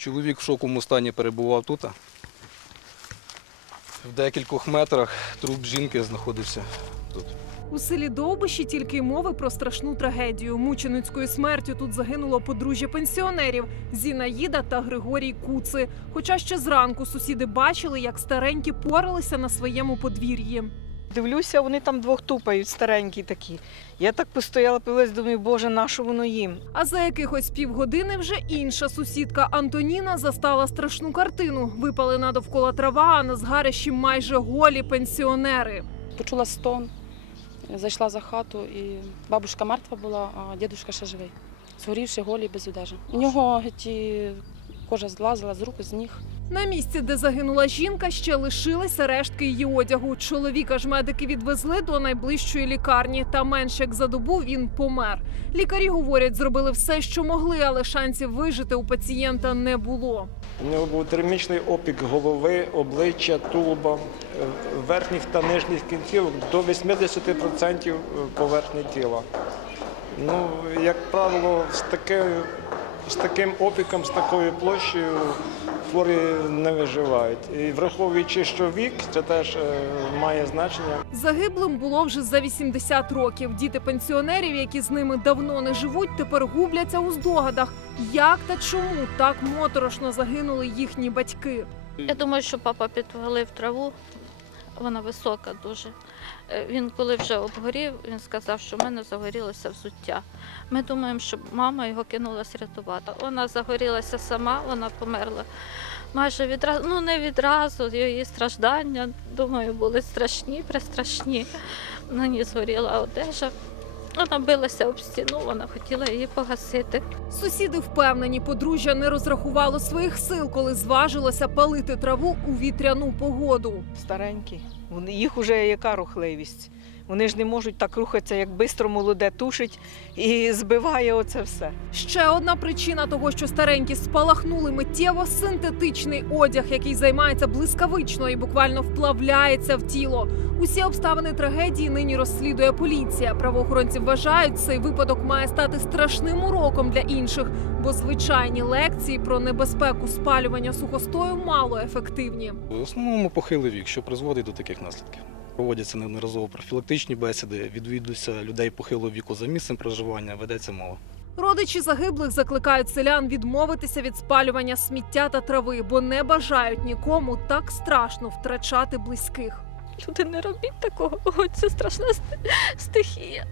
Чоловік в шоковому стані перебував тут. В декількох метрах труп жінки знаходився тут. У селі Довбищі тільки й мови про страшну трагедію. Мученицькою смертю тут загинуло подружжя пенсіонерів Зінаїда та Григорій Куци. Хоча ще зранку сусіди бачили, як старенькі поралися на своєму подвір'ї. Дивлюся, вони там двох тупають, старенькі такі. Я так постояла, пилась, думаю, боже, на що воно їм? А за якихось півгодини вже інша сусідка Антоніна застала страшну картину. Випалена довкола трава, а на згарищі майже голі пенсіонери. Почула стон, зайшла за хату, і бабушка мертва була, а дідусь ще живий. Згорівши голі без одежі. У нього ті кожа злазила з рук, з ніг. На місці, де загинула жінка, ще лишилися рештки її одягу. Чоловіка ж медики відвезли до найближчої лікарні. Та менш як за добу він помер. Лікарі говорять, зробили все, що могли, але шансів вижити у пацієнта не було. У нього був термічний опік голови, обличчя, тулуба, е, верхніх та нижніх кінцівок до 80% поверхні тіла. Ну, як правило, з, таке, з таким опіком, з такою площею хворі не виживають. І враховуючи, що вік, це теж е, має значення. Загиблим було вже за 80 років. Діти пенсіонерів, які з ними давно не живуть, тепер губляться у здогадах, як та чому так моторошно загинули їхні батьки. Я думаю, що папа підвалив траву. Вона висока дуже. Е, Він коли вже обгорів, він сказав, що в мене загорілося взуття. Ми думаємо, що мама його кинулась рятувати. Вона загорілася сама, вона померла майже відразу. Ну не відразу. Її страждання, думаю, були страшні, престрашні. На ній згоріла одежа. Вона билася об стіну, вона хотіла її погасити. Сусіди впевнені, подружжя не розрахувало своїх сил, коли зважилося палити траву у вітряну погоду. Старенькі. Їх уже яка рухливість? Вони ж не можуть так рухатися, як бистро молоде тушить і збиває оце все. Ще одна причина того, що старенькі спалахнули миттєво синтетичний одяг, який займається блискавично і буквально вплавляється в тіло. Усі обставини трагедії нині розслідує поліція. Правоохоронці вважають, цей випадок має стати страшним уроком для інших, бо звичайні лекції про небезпеку спалювання сухостою мало ефективні. В основному похилий вік, що призводить до таких наслідків. Проводяться неодноразово профілактичні бесіди, відвідуються людей похилого віку за місцем проживання, ведеться мова. Родичі загиблих закликають селян відмовитися від спалювання сміття та трави, бо не бажають нікому так страшно втрачати близьких. Люди, не робіть такого, це страшна стихія.